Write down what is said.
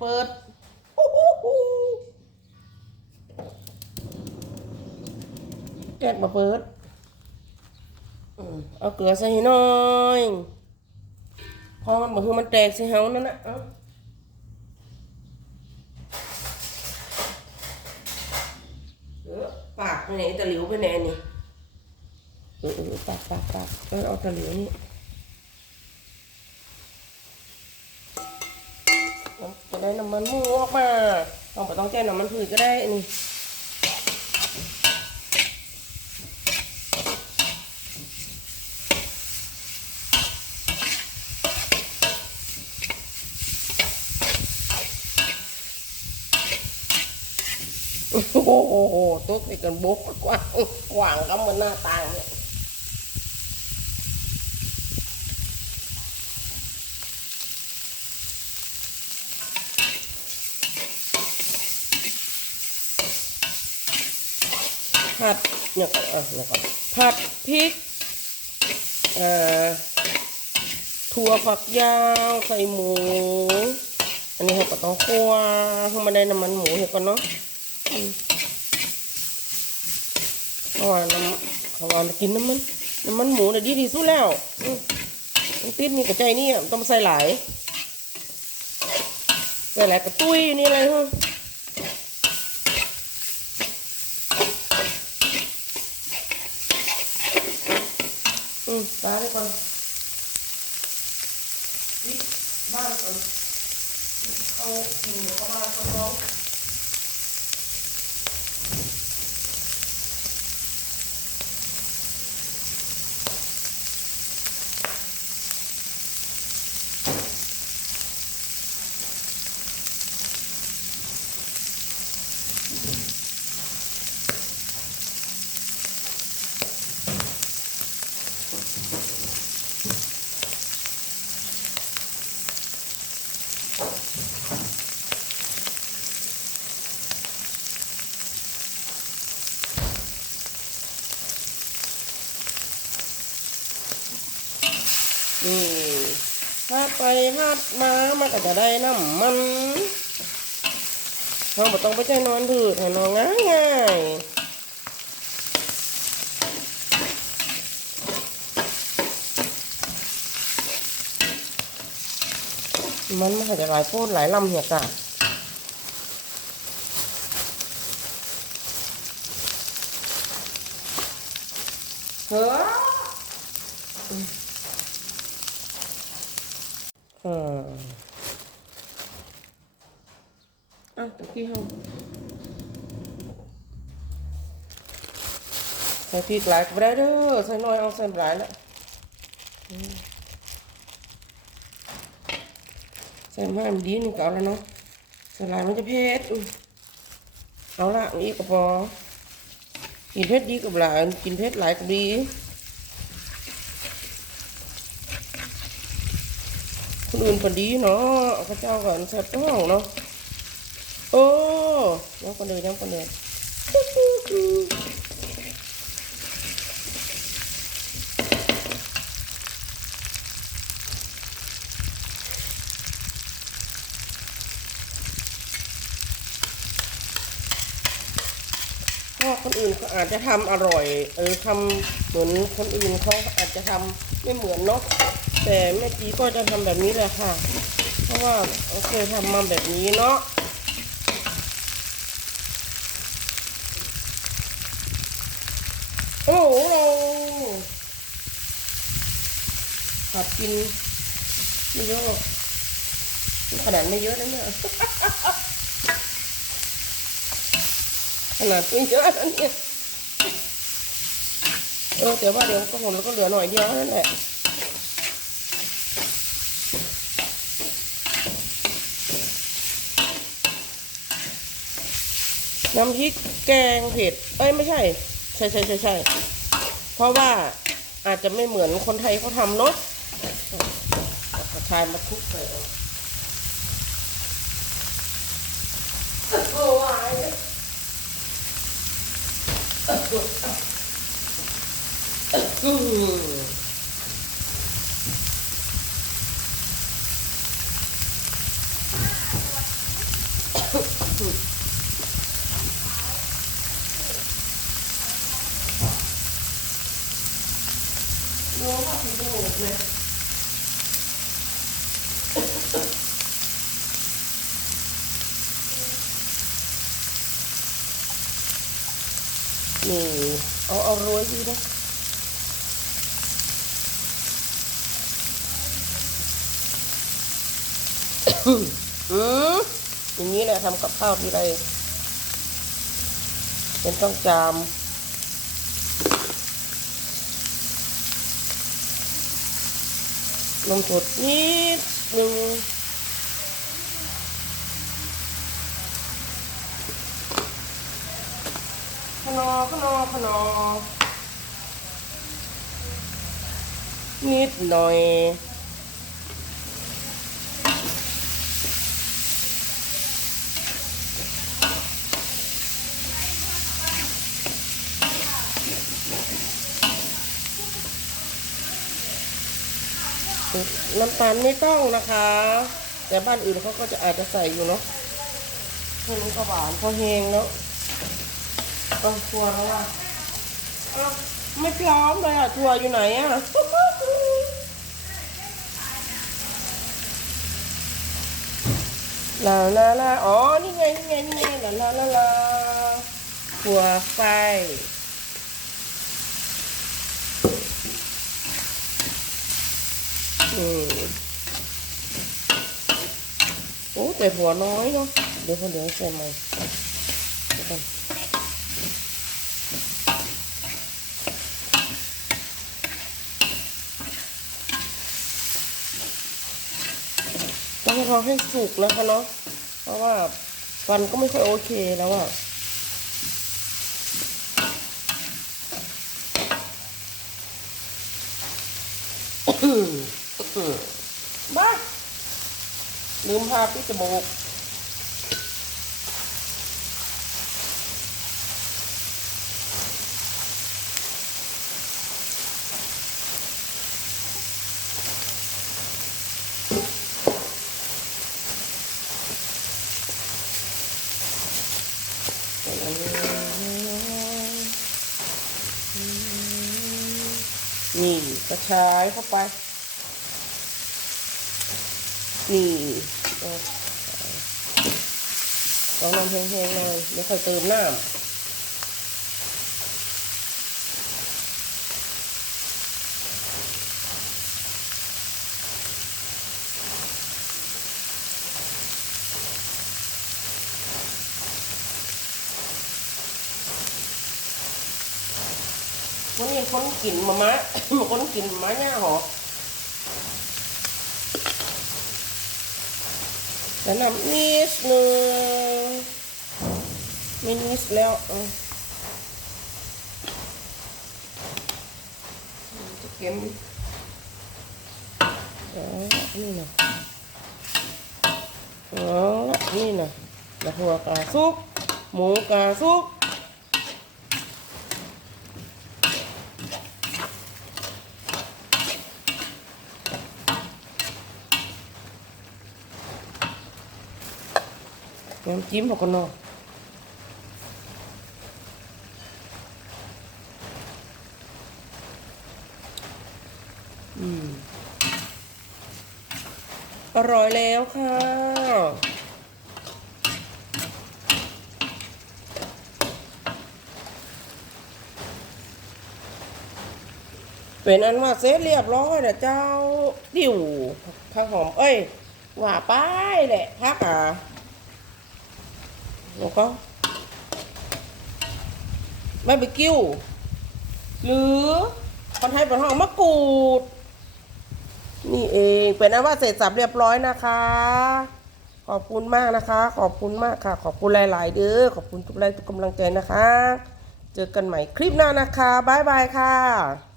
เปิดแก๊สมาเปิดเอาเกลือใส่ให้หน่อยพอมันบอกคือมันแตกใส่เฮานั่นนะเอาเอปากไปไหนตะหลิวไปไหนนี่เออเออปากปากปากเออเอาตะหลิวนี่ ได้น้ำมันหมูออกมาต้องไปต้องแจ้น้ำมันพืชก็ได้นี่โอ้โหตุ๊กไปกันบกกว้างกว้างก็มันหน้าตางเนี่ย ผัดเนี่ยก่อนอะเนี่ยก่อนผัดพริกเอ่อถั่วฝักยาวใส่หมู อันนี้เราก็ต้องคั่วให้มันได้น้ำมันหมูเห็นก่อนเนาะเพราะว่าน้ำเขาว่ากินน้ำมันน้ำมันหมูน่ะดีที่สุดแล้วอืมมันติดนี่กับใจนี่อะต้องใส่หลายใส่หลายกระตุ้ยนี่อะไรฮะ อืมตาไปก่อนนี่บ้านก่อนเขากินเดี๋ยวเขาบ้านเขาท้อง นี่พัดไปพัดมามันก็จะได้น้ำมันเราไม่ต้องไปใจนอนผืดให้นอนง่ายง่ายมันมันจะหลายโพดหลายลำเหี่ยกะเฮ้ออ อ้าวตะกี้เฮาใส่พริกหลายก็บ่ได้เด้อใส่น้อยเอาใส่หลายล้วอืมใส่มามันดีนี่ก็เอาแล้วเนาะใส่หลายมันจะเผ็ดเอาละนี่ก็พอกินเผ็ดดีกับหลายกินเผ็ดหลายก็ดีคนอื่นก็ดีเนาะพระเจ้าก่อนสัตว์ต้องเนาะ โอ้ยังคนเดียวยังคนเดียวพราะคนอื่นเขาอาจจะทำอร่อย เออทำเหมือนคนอื่นเขาอาจจะทำไม่เหมือนเนาะแต่แม่จีก็จะทำแบบนี้แหละค่ะ เพราะว่าเคยทำมาแบบนี้เนาะ โอ้โหเราดกินไม่เยอะขนาดไม่เยอะนะเนี่ยขนาดไม่เยอะนะเนี่ยเออแต่ว่าเดี๋ยวก็ผมแล้วก็เหลือหน่อยเดียวนั่นแหละน้ำพริกแกงเผ็ด เอ้ย ไม่ใช่ ใช่ใช่ใช่ใช่เพราะว่าอาจจะไม่เหมือนคนไทยเขาทำเนาะเอากระชายมาคลุกไปโอ้ยอื มเลยนี่เอาเอาโรยดีนะอืมอย่างนี้แหละทำกับข้าวทีไรเป็นต้องจาม นมสดนิดหนึ่งขนอขนอขนอนิดหน่อย น้ำตาลไม่ต้องนะคะ แต่บ้านอื่นเขาก็จะอาจจะใส่อยู่เนาะเพื่อนก็หวานพอแห้งแล้วเอาทัวแล้วอะอ้าไม่พร้อมเลยอะทัวอยู่ไหนอะลาลาลาอ๋อ นี่ไง นี่ไง นี่ไงลาลาลาลาทัวไฟ อืม โอ้แต่หัวน้อยเนาะเดี๋ยวคนเดี๋ยวใส่ใหม่เดี๋ยวก่อนต้องรอให้สุกนะคะเนาะเพราะว่าฟันก็ไม่ค่อยโอเคแล้วอะ บ้าลืมพาพี่จมูกนี่กระชายเข้าไป นี่ลองน้ำแห้งๆเลยเดี๋ยวค่อยเติมน้ำวันนี้คนกินมะมะคนกินมะม่าย่าหรอ แต่นำนิดนึงไม่นิดแล้วเออจะเก็บอ๋อนี่นะอ๋อนี่นะแล้วหัวกาซุก หมูกาซุก น้ำจิ้มเขาก็นอกอืมอร่อยแล้วค่ะ เป็นอันว่าเสร็จเรียบร้อยนะเจ้าดิวผักหอม เอ้ย ว่าป้ายแหละพักอะ แล้วก็ไม่ไปกิ้ว หรือคนไทยเป็นห้องมะกรูด นี่เองเป็นนั้นว่าเสร็จสับเรียบร้อยนะคะ ขอบคุณมากนะคะ ขอบคุณมากค่ะ ขอบคุณหลาย ๆ เด้อขอบคุณทุกไลค์ทุกกำลังใจนะคะ เจอกันใหม่คลิปหน้านะคะบ๊ายบายค่ะ